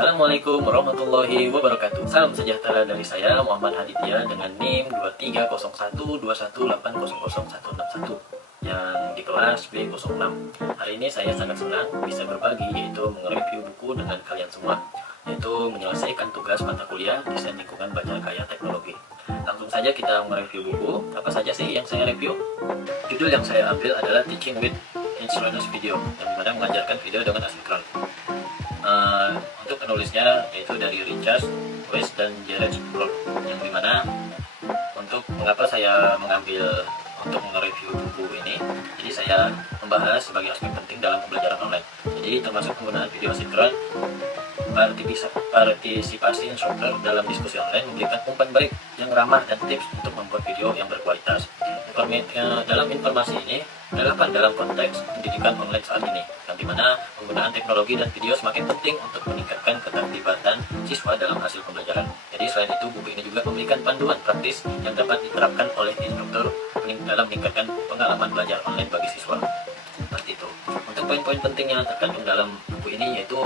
Assalamualaikum warahmatullahi wabarakatuh. Salam sejahtera dari saya Muhammad Haditya dengan NIM 230121800161 yang di kelas B06. Hari ini saya sangat senang bisa berbagi, yaitu mereview buku dengan kalian semua, yaitu menyelesaikan tugas mata kuliah Desain Lingkungan Baca Kaya Teknologi. Langsung saja kita mereview buku. Apa saja sih yang saya review? Judul yang saya ambil adalah Teaching with Asynchronous Video, yang dimana mengajarkan video dengan asinkron. Untuk penulisnya yaitu dari Richard West dan Jared Sproul, yang dimana untuk mengapa saya mengambil untuk mereview buku ini, jadi saya membahas sebagai aspek penting dalam pembelajaran online. Jadi termasuk penggunaan video asinkron, partisipasi instruktur dalam diskusi online, memberikan umpan balik yang ramah dan tips untuk membuat video yang berkualitas. Dalam informasi ini relevan dalam konteks pendidikan online saat ini, yang dimana penggunaan teknologi dan video semakin penting untuk meningkatkan keterlibatan siswa dalam hasil pembelajaran. Jadi selain itu, buku ini juga memberikan panduan praktis yang dapat diterapkan oleh instruktur dalam meningkatkan pengalaman belajar online bagi siswa. Seperti itu. Untuk poin-poin pentingnya terkandung dalam buku ini, yaitu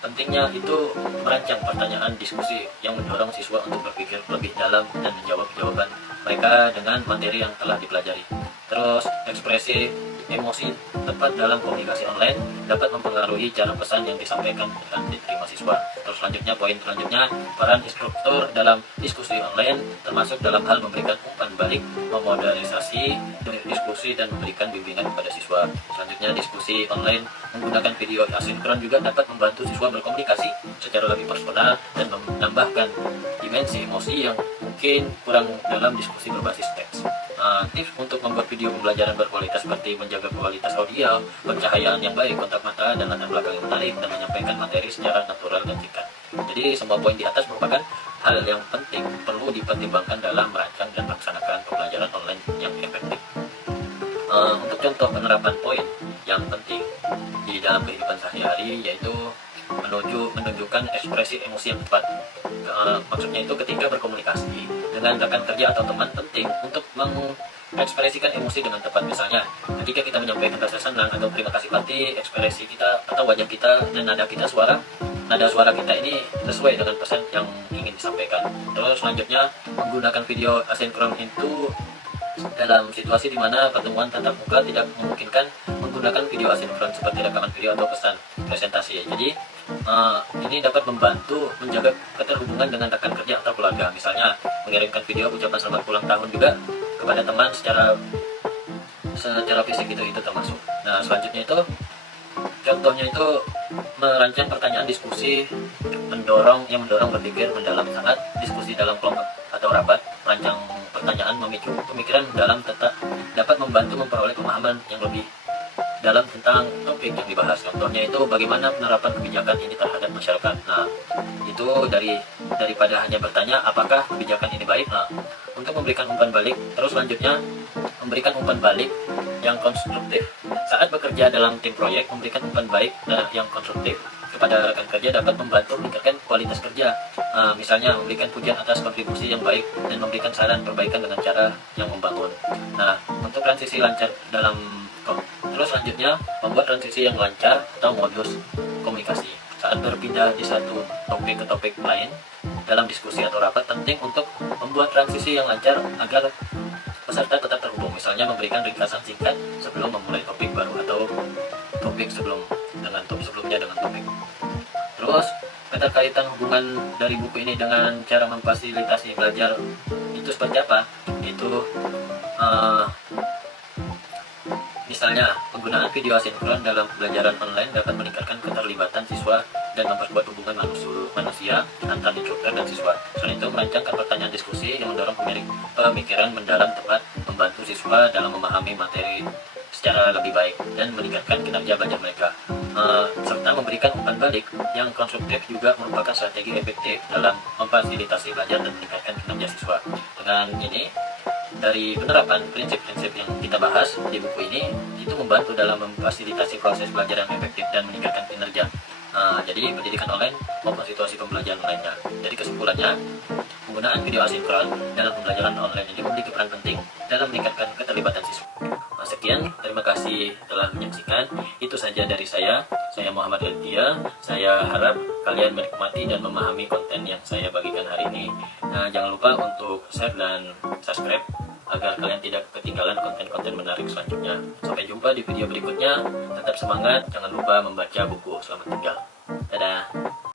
pentingnya itu merancang pertanyaan diskusi yang mendorong siswa untuk berpikir lebih dalam dan menjawab jawaban mereka dengan materi yang telah dipelajari. Terus, ekspresi emosi tepat dalam komunikasi online dapat mempengaruhi cara pesan yang disampaikan dan diterima siswa. Terus selanjutnya, poin selanjutnya, peran instruktur dalam diskusi online termasuk dalam hal memberikan umpan balik, memodernisasi diskusi dan memberikan bimbingan kepada siswa. Selanjutnya, diskusi online menggunakan video asinkron juga dapat membantu siswa berkomunikasi secara lebih personal dan menambahkan dimensi emosi yang mungkin kurang dalam diskusi berbasis teks. Tips untuk membuat video pembelajaran berkualitas seperti menjaga kualitas audio, pencahayaan yang baik, kontak mata, dan latar belakang yang menarik, dan menyampaikan materi secara natural dan singkat. Jadi semua poin di atas merupakan hal yang penting perlu dipertimbangkan dalam merancang dan melaksanakan pembelajaran online yang efektif. Untuk contoh penerapan poin yang penting di dalam kehidupan sehari-hari, yaitu menunjukkan ekspresi emosi yang tepat. Maksudnya itu ketika berkomunikasi dengan rekan kerja atau teman, penting untuk mengekspresikan emosi dengan tepat. Misalnya, ketika kita menyampaikan rasa senang atau terima kasih, pasti ekspresi kita atau wajah kita dan nada suara kita ini sesuai dengan pesan yang ingin disampaikan. Terus selanjutnya, menggunakan video asinkron itu dalam situasi di mana pertemuan tatap muka tidak memungkinkan menggunakan video asinkron seperti rekaman video atau pesan presentasi. Jadi ini dapat membantu menjaga keterhubungan dengan rekan kerja atau keluarga. Misalnya mengirimkan video ucapan selamat ulang tahun juga kepada teman secara fisik, itu termasuk. Nah, selanjutnya itu contohnya itu merancang pertanyaan diskusi mendorong berpikir mendalam. Saat diskusi dalam kelompok atau rapat, merancang pertanyaan memicu pemikiran mendalam dapat membantu memperoleh pemahaman yang lebih dalam tentang topik yang dibahas. Contohnya itu bagaimana penerapan kebijakan ini terhadap masyarakat. Nah, itu daripada hanya bertanya apakah kebijakan ini baik. Nah, untuk memberikan umpan balik, terus selanjutnya memberikan umpan balik yang konstruktif. Saat bekerja dalam tim proyek, memberikan umpan balik yang konstruktif kepada rekan kerja dapat membantu meningkatkan kualitas kerja. Misalnya memberikan pujian atas kontribusi yang baik dan memberikan saran perbaikan dengan cara yang membangun. Nah, untuk transisi lancar terus selanjutnya, membuat transisi yang lancar atau modus komunikasi. Saat berpindah di satu topik ke topik lain dalam diskusi atau rapat, penting untuk membuat transisi yang lancar agar peserta tetap terhubung. Misalnya memberikan ringkasan singkat sebelum memulai topik baru atau topik sebelumnya dengan topik. Terus, keterkaitan hubungan dari buku ini dengan cara memfasilitasi belajar itu seperti apa? Itu misalnya, penggunaan video asinkron dalam pembelajaran online dapat meningkatkan keterlibatan siswa dan memperkuat hubungan manusia antar instruktur dan siswa. Selain itu, merancangkan pertanyaan diskusi yang mendorong pemikiran mendalam tepat, membantu siswa dalam memahami materi secara lebih baik dan meningkatkan kinerja belajar mereka. Serta memberikan umpan balik yang konstruktif juga merupakan strategi efektif dalam memfasilitasi belajar dan meningkatkan kinerja siswa. Dengan ini, dari penerapan prinsip-prinsip yang kita bahas di buku ini, itu membantu dalam memfasilitasi proses belajar yang efektif dan meningkatkan kinerja. Jadi pendidikan online maupun situasi pembelajaran lainnya. Jadi kesimpulannya, penggunaan video asinkron dalam pembelajaran online ini memiliki peran penting dalam meningkatkan keterlibatan siswa. Sekian, terima kasih telah menyaksikan. mudah-mudahan itu saja dari saya. Saya Muhammad Eltia. Saya harap kalian menikmati dan memahami konten yang saya bagikan hari ini. Nah, jangan lupa untuk share dan subscribe agar kalian tidak ketinggalan konten-konten menarik selanjutnya. Sampai jumpa di video berikutnya. Tetap semangat, jangan lupa membaca buku. Selamat tinggal. Dadah.